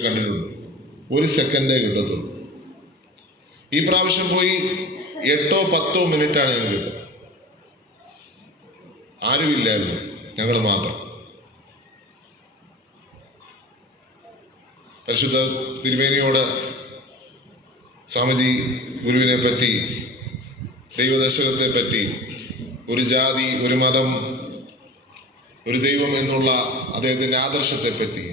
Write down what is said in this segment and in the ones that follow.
കണ്ടിട്ടുണ്ട്. ഒരു സെക്കൻഡേ കിട്ടത്തുള്ളൂ. ഈ പ്രാവശ്യം പോയി എട്ടോ പത്തോ മിനിറ്റാണ് ഞങ്ങൾ കിട്ടുന്നത്. ആരുമില്ലായിരുന്നു. ഞങ്ങൾ മാത്രം. പരിശുദ്ധ തിരുമേനിയോട് സ്വാമിജി ഗുരുവിനെ പറ്റി ദൈവദർശനത്തെ പറ്റി ഒരു ജാതി ഒരു മതം ഒരു ദൈവം എന്നുള്ള അദ്ദേഹത്തിന്റെ ആദർശത്തെ പറ്റി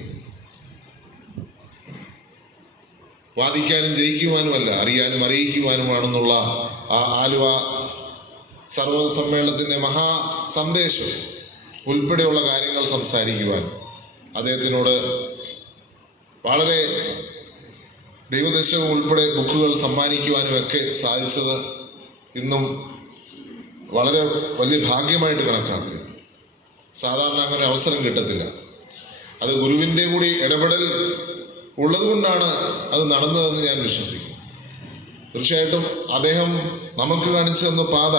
വാദിക്കാനും ജയിക്കുവാനുമല്ല അറിയാനും അറിയിക്കുവാനുമാണെന്നുള്ള ആ ആലുവ സർവ സമ്മേളനത്തിന്റെ മഹാ സന്ദേശം ഉൾപ്പെടെയുള്ള കാര്യങ്ങൾ സംസാരിക്കുവാൻ അദ്ദേഹത്തിനോട് വളരെ ദൈവദശകം ഉൾപ്പെടെ ബുക്കുകൾ സമ്മാനിക്കുവാനും ഒക്കെ സാധിച്ചത് ഇന്നും വളരെ വലിയ ഭാഗ്യമായിട്ട് കണക്കാക്കുക സാധാരണ അങ്ങനെ അവസരം കിട്ടത്തില്ല. അത് ഗുരുവിന്റെ കൂടി ഇടപെടൽ ഉള്ളതുകൊണ്ടാണ് അത് നടന്നതെന്ന് ഞാൻ വിശ്വസിക്കുന്നു. തീർച്ചയായിട്ടും അദ്ദേഹം നമുക്ക് കാണിച്ചു തന്ന പാത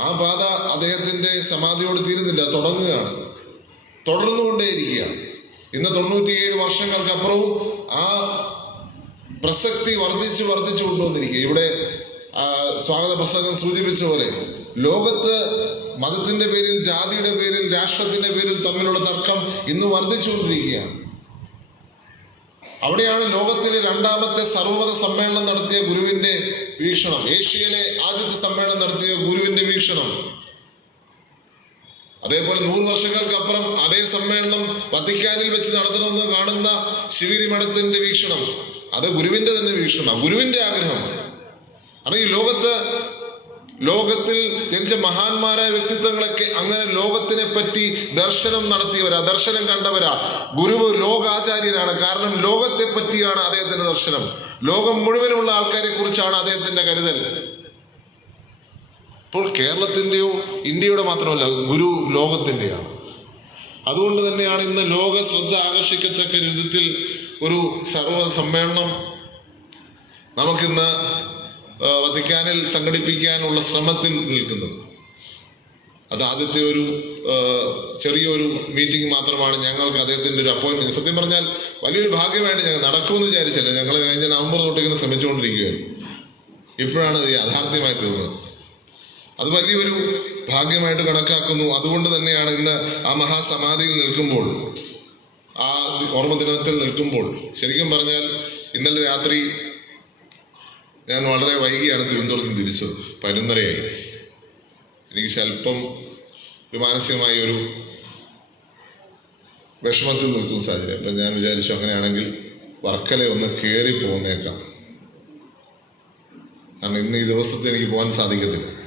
ആ പാത അദ്ദേഹത്തിന്റെ സമാധിയോട് തീരുന്നില്ല തുടങ്ങുകയാണ്. തുടർന്നുകൊണ്ടേയിരിക്കുകയാണ്. ഇന്ന് തൊണ്ണൂറ്റിയേഴ് വർഷങ്ങൾക്കപ്പുറവും ആ പ്രസക്തി വർദ്ധിച്ച് വർദ്ധിച്ചു കൊണ്ടുവന്നിരിക്കുക. ഇവിടെ സ്വാഗത പ്രസംഗം സൂചിപ്പിച്ച പോലെ ലോകത്ത് മതത്തിന്റെ പേരിൽ ജാതിയുടെ പേരിൽ രാഷ്ട്രത്തിന്റെ പേരിൽ തമ്മിലുള്ള തർക്കം ഇന്ന് വർദ്ധിച്ചുകൊണ്ടിരിക്കുകയാണ്. അവിടെയാണ് ലോകത്തിലെ രണ്ടാമത്തെ സർവമത സമ്മേളനം നടത്തിയ ഗുരുവിന്റെ വീക്ഷണം. ഏഷ്യയിലെ ആദ്യത്തെ സമ്മേളനം നടത്തിയ ഗുരുവിന്റെ വീക്ഷണം. അതേപോലെ നൂറ് വർഷങ്ങൾക്കപ്പുറം അതേ സമ്മേളനം വത്തിക്കാനിൽ വെച്ച് നടത്തണമെന്ന് കാണുന്ന ശിവിരി മഠത്തിന്റെ വീക്ഷണം. അത് ഗുരുവിന്റെ തന്നെ വീക്ഷണം ഗുരുവിന്റെ ആഗ്രഹം. കാരണം ലോകത്ത് ലോകത്തിൽ ജനിച്ച മഹാന്മാരായ വ്യക്തിത്വങ്ങളൊക്കെ അങ്ങനെ ലോകത്തിനെ പറ്റി ദർശനം നടത്തിയവരാ ദർശനം കണ്ടവരാ. ഗുരു ലോകാചാര്യരാണ് കാരണം ലോകത്തെ പറ്റിയാണ് അദ്ദേഹത്തിന്റെ ദർശനം. ലോകം മുഴുവനുള്ള ആൾക്കാരെ കുറിച്ചാണ് അദ്ദേഹത്തിന്റെ കരുതൽ. ഇപ്പോൾ കേരളത്തിന്റെയോ ഇന്ത്യയുടെ മാത്രമല്ല ഗുരു ലോകത്തിന്റെയാണ് അതുകൊണ്ട് തന്നെയാണ് ഇന്ന് ലോക ശ്രദ്ധ ആകർഷിക്കത്തക്ക വിധത്തിൽ ഒരു സർവ സമ്മേളനം നമുക്കിന്ന് വത്തിക്കാനിൽ സംഘടിപ്പിക്കാനുള്ള ശ്രമത്തിൽ നിൽക്കുന്നത്. അത് ആദ്യത്തെ ഒരു ചെറിയൊരു മീറ്റിംഗ് മാത്രമാണ് ഞങ്ങൾക്ക് അദ്ദേഹത്തിന്റെ ഒരു അപ്പോയിൻമെന്റ് സത്യം പറഞ്ഞാൽ വലിയൊരു ഭാഗ്യമായിട്ട് ഞങ്ങൾ നടക്കുമെന്ന് വിചാരിച്ചല്ല. ഞങ്ങൾ കഴിഞ്ഞ നവംബർ തൊട്ട് ഇങ്ങനെ ശ്രമിച്ചുകൊണ്ടിരിക്കുകയായിരുന്നു. ഇപ്പോഴാണ് അത് യാഥാർത്ഥ്യമായി തീർന്നത് അത് വലിയൊരു ഭാഗ്യമായിട്ട് കണക്കാക്കുന്നു. അതുകൊണ്ട് തന്നെയാണ് ഇന്ന് ആ മഹാസമാധിയിൽ നിൽക്കുമ്പോൾ ആ ഓർമ്മ ദിനത്തിൽ നിൽക്കുമ്പോൾ ശരിക്കും പറഞ്ഞാൽ ഇന്നലെ രാത്രി ഞാൻ വളരെ വൈകിയാണ് തിരുവനന്തപുരത്ത് തിരിച്ചത്. പതിനൊന്നരയായി. എനിക്ക് സ്വല്പം ഒരു മാനസികമായ ഒരു വിഷമത്തിൽ നിൽക്കുന്ന സാഹചര്യം. അപ്പം ഞാൻ വിചാരിച്ചു അങ്ങനെയാണെങ്കിൽ വർക്കല ഒന്ന് കയറി പോന്നേക്കാം. കാരണം ഇന്ന് ഈ ദിവസത്തെ എനിക്ക് പോകാൻ സാധിക്കത്തില്ല.